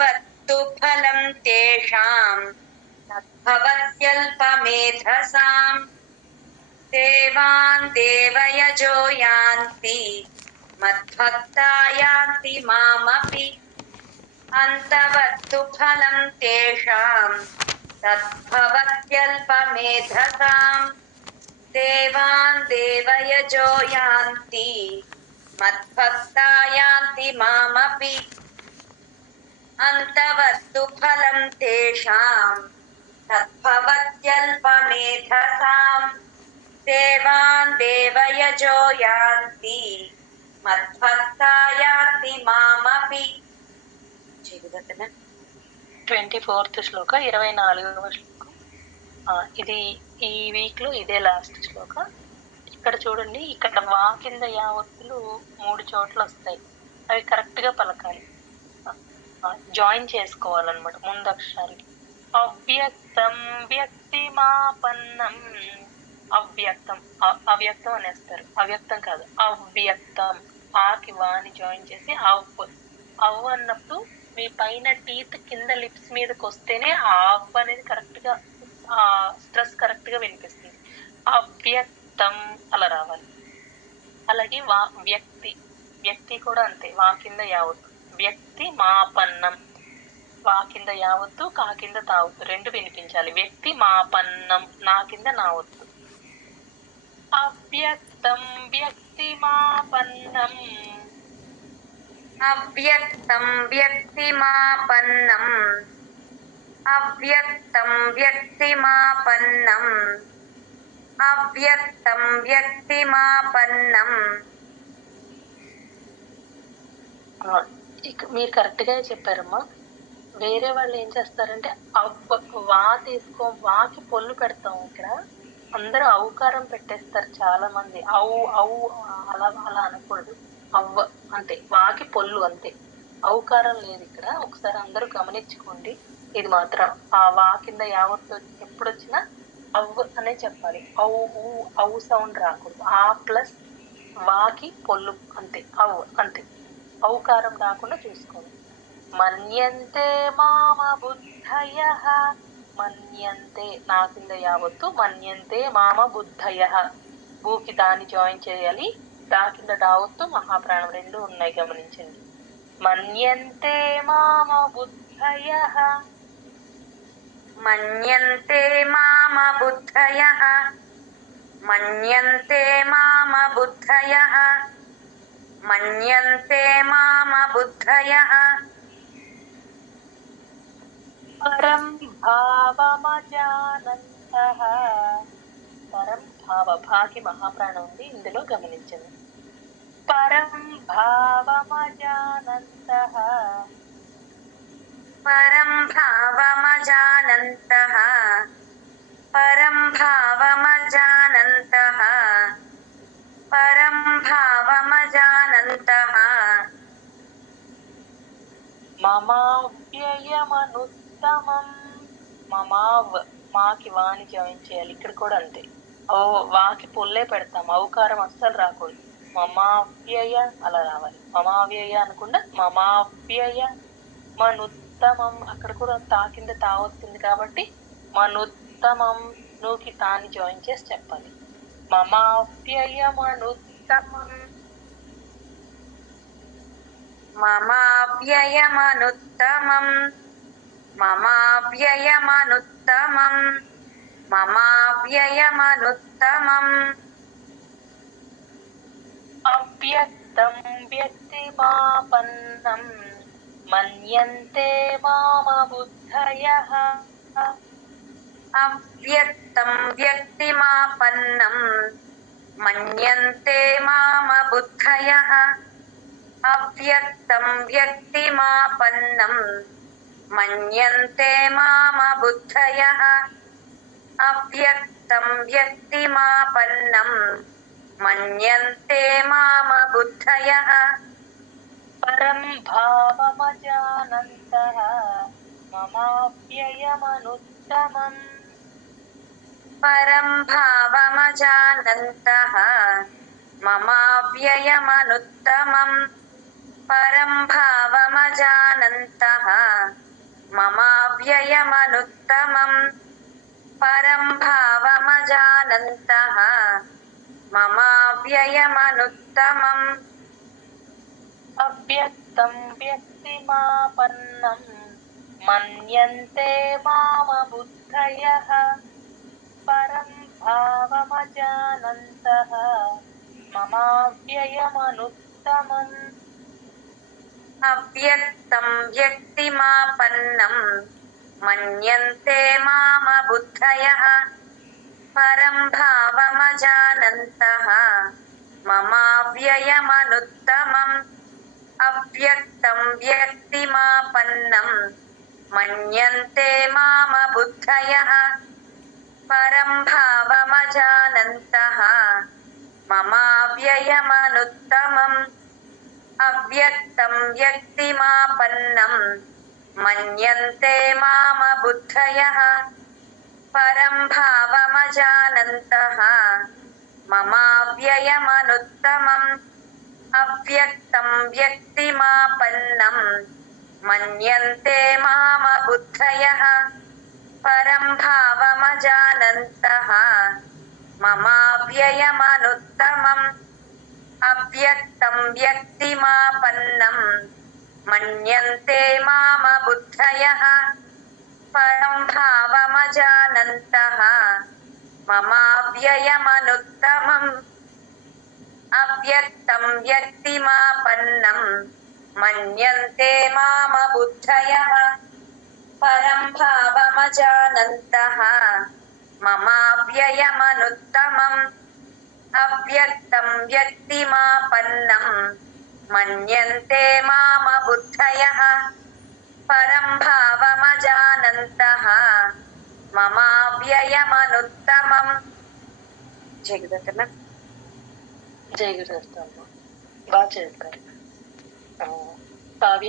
तद्भवत्तु फलं तेषाम् तद्भवत्यल्पमेधसाम् देवान् देवयजो यान्ति मद्भक्ता यान्ति मामपि अन्तवत्तु फलं तेषाम् तद्भवत्यल्पमेधसाम् देवान् देवयजो यान्ति मद्भक्ता यान्ति मामपि अन्तवत्तु फलं तेषाम् तद्भवत्यल्पमेधसाम् देवान् देवयजो यान्ति मद्भक्ता यान्ति मामपि 24th శ్లోక 24వ శ్లోకం. ఇది ఈ వీక్ లో ఇదే లాస్ట్ శ్లోక. ఇక్కడ చూడండి, ఇక్కడ వా కింద యావత్తులు 3 చోట్ల వస్తాయి. అవి కరెక్ట్ గా పలకాలి, జాయిన్ చేసుకోవాలన్నమాట ముందు అక్షరాలు. అవ్యక్తం వ్యక్తిమాపన్నం, అవ్యక్తం అవ్యక్తం అనేస్తారు, అవ్యక్తం కాదు అవ్యక్తం. ఆకి వాని జాయిన్ చేసి అవ్ అన్నప్పుడు మీ పైన టీత్ కింద లిప్స్ మీదకి వస్తేనే ఆ అవ్ అనేది కరెక్ట్ గా స్ట్రెస్ కరెక్ట్ గా వినిపిస్తుంది. అవ్యక్తం అలా రావాలి. అలాగే వ్యక్తి, వ్యక్తి కూడా అంతే, వా కింద యావత్తు. వ్యక్తి మాపన్నం, వా కింద యావత్తు, కా కింద తావత్తు, రెండు వినిపించాలి. వ్యక్తి మాపన్నం, నా కింద నావత్తు. అవ్యక్తం వ్యక్తి మాపన్నం, అవ్యక్తం వ్యక్తిమాపన్నం, అవ్యక్తం వ్యక్తిమాపన్నం, అవ్యక్తం వ్యక్తిమాపన్నం. మీరు కరెక్ట్ గా చెప్పారమ్మా. వేరే వాళ్ళు ఏం చేస్తారంటే వా తీసుకో, వాకి పొల్లు పెడతాం. ఇక్కడ అందరూ ఔకారం పెట్టేస్తారు చాలా మంది. అవు అలా అలా అనకూడదు. అవ్వ అంతే, వాకి పొల్లు అంతే, ఔకారం లేదు ఇక్కడ. ఒకసారి అందరూ గమనించుకోండి. ఇది మాత్రం ఆ వా కింద యావత్తు ఎప్పుడు వచ్చినా అవ్వ అనే చెప్పాలి. అవు సౌండ్ రాకూడదు. ఆ ప్లస్ వాకి పొల్లు అంతే, అవ్వ అంతే, ఔకారం రాకుండా చూసుకోండి. మన్యంతే మామ బుద్ధయః, మన్యంతే నా కింద యావత్తు, మన్యంతే మామ బుద్ధయః. భూకి దాన్ని జాయిన్ చేయాలి, దా కింద డావత్తు, మహాప్రాణం రెండు ఉన్నాయి, గమనించండి. మన్యంతే మామ బుద్ధయః, మన్యంతే మామ బుద్ధయః, మన్యంతే మామ బుద్ధయః, మన్యంతే మామ బుద్ధయః. పరం భావమజానంతః, పరం భావ, భాకి మహాప్రాణం ఉంది ఇందులో, గమనించండి. పరం భావమజానంతః, పరం భావమజానంతః, పరం భావమజానంతః, పరం భావమజానంతః. మమావ్యయమనుత్తమం, మమావ్, మాకి వాని జాయిన్ చేయాలి. ఇక్కడ కూడా అంతే, వాకి పొల్లే పెడతాం, ఔకారం అస్సలు రాకూడదు. మమావ్యయ అలా రావాలి. మమావ్యయ అనకుండా మమావ్యయ మనుత్తమం. అక్కడ కూడా తా కింద తా వస్తుంది కాబట్టి మనుత్తమం, నువ్వుకి తాని జాయిన్ చేసి చెప్పాలి. మమావ్యయమనుత్తమం, మమావ్యయమనుత్తమం, మమావ్యయమనుత్తమం, మమావ్యయమనుత్తమం. అవ్యక్తం వ్యక్తిమాపన్నం, మన్యంతే మామ బుద్ధయః. అవ్యక్తం వ్యక్తిమాపన్నం, మన్యంతే మామ బుద్ధయః. అవ్యక్తం వ్యక్తిమాపన్నం, మన్యంతే మామ బుద్ధయః. అవ్యక్తం వ్యక్తిమాపన్నం, మన్యంతే మామ బుద్ధయః. పరం భావమజానంతః, మమావ్యయమనుత్తమం, పరం భావమజానంతః, మమావ్యయమనుత్తమం, పరం భావమజానంతః మమావ్యయమనుత్తమం పరం భావమజానంతః మమావ్యయమనుత్తమం అవ్యక్తం వ్యక్తిమాపన్నం మన్యంతే మామబుద్ధయః పరం భావమజానంతః మమావ్యయమనుత్తమం అవ్యక్తం వ్యక్తిమాపన్నం మన్యంతే మామబుద్ధయః పరం భావమజానంతః మమావ్యయమనుత్తమం అవ్యక్తం వ్యక్తిమాపన్నం మన్యంతే మామబుద్ధయః పరం భావమజానంతః మమావ్యయమనుత్తమం అవ్యక్తం వ్యక్తిమాపన్నం మన్యంతే మామబుద్ధయః పరం భావమజానంతః మమావ్యయమనుత్తమం అవ్యక్తం వ్యక్తిమాపన్నం మన్యంతే మామబుద్ధయః పరం భావమజానంతః మమావ్యయమనుత్తమం అవ్యక్తం వ్యక్తిమాపన్నం మన్యంతే మామబుద్ధయః పరం భావమజానంతః మమావ్యయమనుత్తమం అవ్యక్తం వ్యక్తిమాపన్నం మన్యంతే మామబుద్ధయః పరం భావమజానంతః మమావ్యయమనుత్తమం అవ్యక్తం వ్యక్తిమాపన్నం మన్యంతే మామబుద్ధయః పరం భావమజానంతః మమావ్యయమనుత్తమం. జై గురుదత్త. జై గురుదత్త. బాగా చెప్పారు. కావ్య